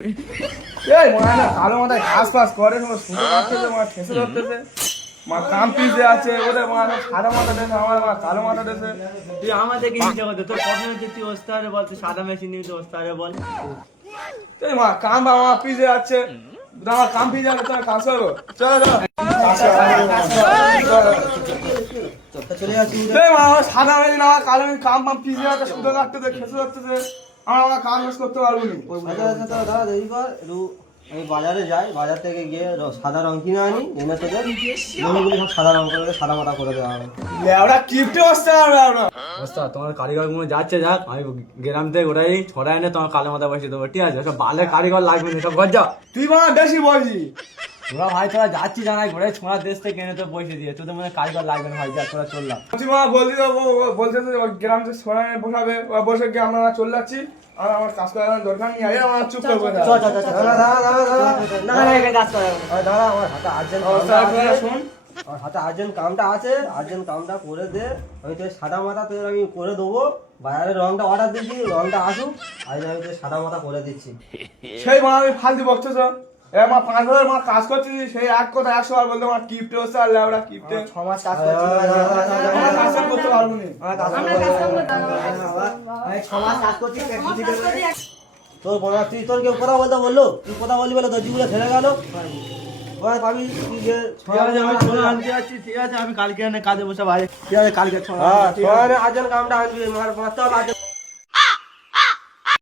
এই মনে না কালো মাথায় ঘাস ফাস করে সব শুনে মা ঠেসে ধরতেছে। মা কাম পিসে আছে ওদের মা সব সাদা মাথা দেশে আমার মা কালো মাথা দেশে তুই আমাদেরকে হিংসা করতে তোর প্রথমে যে তুই ওস্তারে বল তুই সাদা মেশিন নিবি তুই ওস্তারে বল। এই মা কাম বা মা পিসে আছে। আমার কাম পিসে আছে তোমার কাজ করব চলো চলো। চলে যাচ্ছি এই মা আমার সাদা মেশিন আমার কালো কাম পাম পিসে আছে শুধু কাটতেছে খেসে ধরতেছে। আমার কাম করতে পারব নি। আচ্ছা আচ্ছা দাদা দাদা একটু আমি বাজারে যাই বাজার থেকে গিয়ে সাদা রং কিনে আনি এনে তোদের জমিগুলি সব সাদা রং করে সাদা মাথা করে দেওয়া হবে। লেওড়া কিপটে বসতে পারবে আমরা ওস্তাদ তোমার কারিগরগুলো যাচ্ছে যাক আমি গ্রাম থেকে ওটাই ছড়াই এনে তোমার কালো মাথা বসিয়ে দেবো। ঠিক আছে সব বালে কারিগর লাগবে না সব ঘর যাও তুই মা বেশি বলছি তোরা ভাই তোরা যাচ্ছি জানাই ঘোরে ছোঁড়া দেশ থেকে এনে তো বসে দিয়ে তোদের মনে হয় কারিগর লাগবে না ভাই যা তোরা চললাম বলছি তো বলছে তো গ্রাম থেকে সোনা বসাবে ও বসে গিয়ে আমরা চলে যাচ্ছি আর আমার কাজ করার দরকার নেই আরে আমার চুপ চল দাদা দাদা দাদা দাদা না না এখানে কাজ করা না। আরে দাদা আমার হাতে আর্জেন্ট শুন আমার হাতে আর্জেন্ট কামটা আছে আর্জেন্ট কামটা করে দে আমি তোর সাদা মাথা তোর আমি করে দেবো বাজারে রংটা অর্ডার দিচ্ছি রংটা আসুক আজ আমি তোর সাদা মাথা করে দিচ্ছি সেই মা আমি ফালতু বকতেছ এ মা পাঁচ বছর মা কাজ করছি সেই এক কথা একশো বার বলতে আমার কিপটে হচ্ছে আর কিপটে ছ মাস কাজ করছি কাজ করতে পারব ছ মাস কাজ করছি তোর তুই তোর কেউ কথা বলতে বলল? তুই কথা বললি বলে দর্জিগুলো ফেলে গেল? আমি যাচ্ছি ঠিক আছে আমি কালকে কাজে বসে ভাই ঠিক আছে কালকে হ্যাঁ আর্জেন্ট কামটা আনবি মার মারতে হবে আর্জেন্ট